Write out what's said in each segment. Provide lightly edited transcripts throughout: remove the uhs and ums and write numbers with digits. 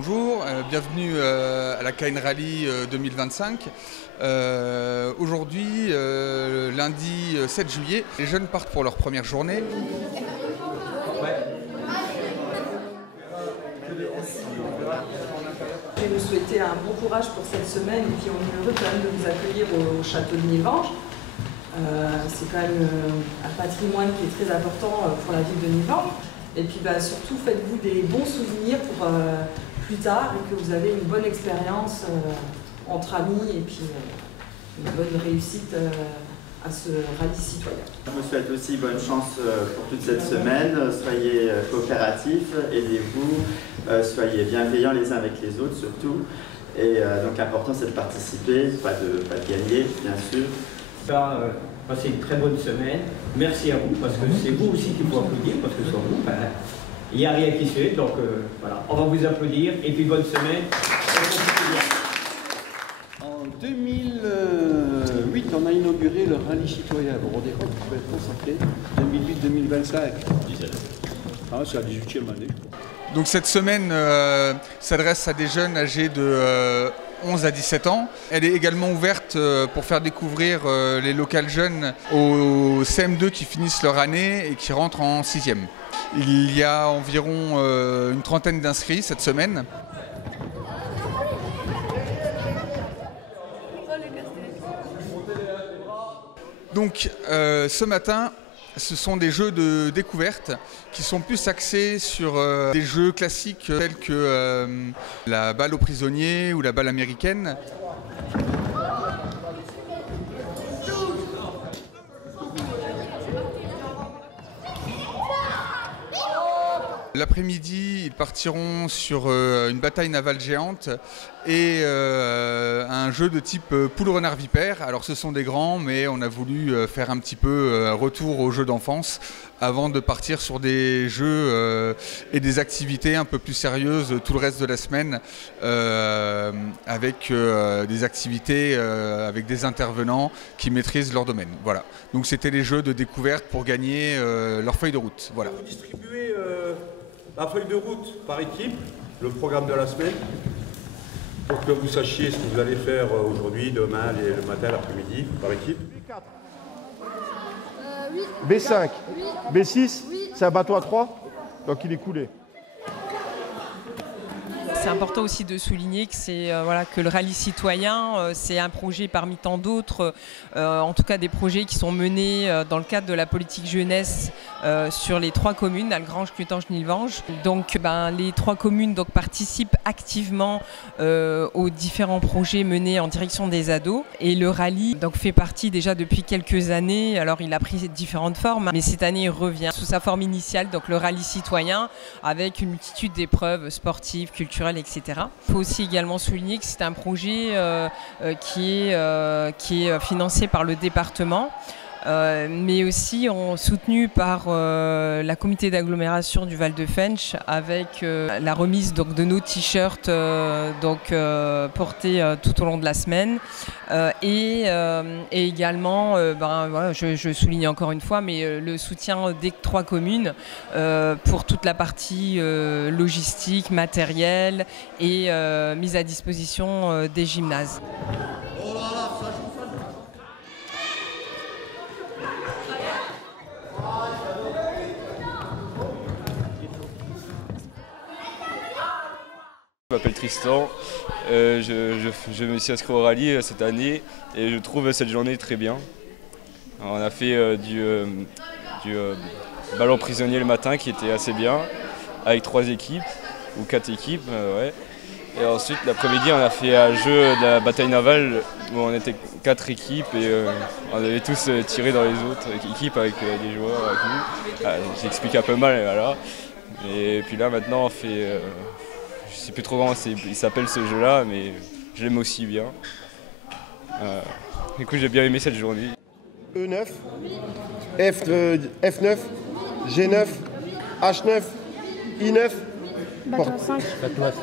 Bonjour, bienvenue à la Caen Rally 2025. Aujourd'hui, lundi 7 juillet, les jeunes partent pour leur première journée. Je vais vous souhaiter un bon courage pour cette semaine et puis on est heureux quand même de vous accueillir au château de Nilvange. C'est quand même un patrimoine qui est très important pour la ville de Nilvange. Et puis surtout faites-vous des bons souvenirs pour plus tard et que vous avez une bonne expérience entre amis et puis une bonne réussite à ce rallye citoyen. Je vous souhaite aussi bonne chance pour toute cette semaine. Soyez coopératifs, aidez-vous, soyez bienveillants les uns avec les autres surtout. Et donc l'important c'est de participer, pas de gagner bien sûr. Passez une très bonne semaine. Merci à vous, parce que c'est vous aussi qu'il faut applaudir, parce que sans vous, il n'y a rien qui se fait. Donc voilà, on va vous applaudir et puis bonne semaine. En 2008, on a inauguré le rallye citoyen. Vous vous rendez compte qu'il va être consacré 2008-2025. C'est la 18e année. Donc cette semaine s'adresse à des jeunes âgés de 11 à 17 ans. Elle est également ouverte pour faire découvrir les locales jeunes aux CM2 qui finissent leur année et qui rentrent en 6e. Il y a environ une trentaine d'inscrits cette semaine. Donc ce matin, ce sont des jeux de découverte qui sont plus axés sur des jeux classiques tels que la balle aux prisonniers ou la balle américaine. L'après-midi, ils partiront sur une bataille navale géante et un jeu de type poule-renard-vipère. Alors ce sont des grands, mais on a voulu faire un petit peu retour aux jeux d'enfance avant de partir sur des jeux et des activités un peu plus sérieuses tout le reste de la semaine avec des activités avec des intervenants qui maîtrisent leur domaine. Voilà. Donc c'était les jeux de découverte pour gagner leur feuille de route. Voilà. Vous distribuez la feuille de route par équipe, le programme de la semaine, pour que vous sachiez ce que vous allez faire aujourd'hui, demain, le matin, l'après-midi, par équipe. Oui. B5, Oui. B6, Oui. c'est un bateau à 3, donc il est coulé. C'est important aussi de souligner que que le rallye citoyen, c'est un projet parmi tant d'autres, en tout cas des projets qui sont menés dans le cadre de la politique jeunesse sur les 3 communes, Algrange, Clutange, Nilvange. Donc les 3 communes participent activement aux différents projets menés en direction des ados. Et le rallye fait partie déjà depuis quelques années, alors il a pris différentes formes, mais cette année il revient sous sa forme initiale, donc le rallye citoyen, avec une multitude d'épreuves sportives, culturelles, etc. Il faut aussi également souligner que c'est un projet qui est financé par le département, mais aussi soutenu par la communauté d'agglomération du Val de Fensch avec la remise de nos t-shirts portés tout au long de la semaine et également, je souligne encore une fois, mais le soutien des 3 communes pour toute la partie logistique, matérielle et mise à disposition des gymnases. Je m'appelle Tristan, je me suis inscrit au rallye cette année et je trouve cette journée très bien. Alors, on a fait du ballon prisonnier le matin qui était assez bien, avec 3 équipes ou 4 équipes. Ouais. Et ensuite l'après-midi on a fait un jeu de la bataille navale où on était 4 équipes et on avait tous tiré dans les autres équipes avec des joueurs avec nous. J'explique un peu mal, voilà. Et puis là maintenant on fait... je sais plus trop comment il s'appelle ce jeu-là, mais je l'aime aussi bien. Du coup, j'ai bien aimé cette journée. E9, F9, G9, H9, I9, Bateau à 5. Bateau à 5.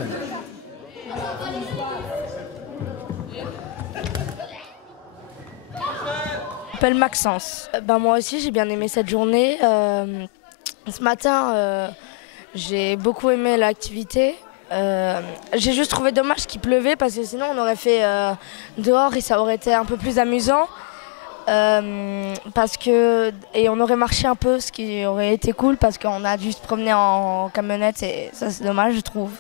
Je m'appelle Maxence. Moi aussi, j'ai bien aimé cette journée. Ce matin, j'ai beaucoup aimé l'activité. J'ai juste trouvé dommage qu'il pleuvait parce que sinon on aurait fait dehors et ça aurait été un peu plus amusant. Et on aurait marché un peu, ce qui aurait été cool parce qu'on a dû se promener en camionnette et ça c'est dommage je trouve.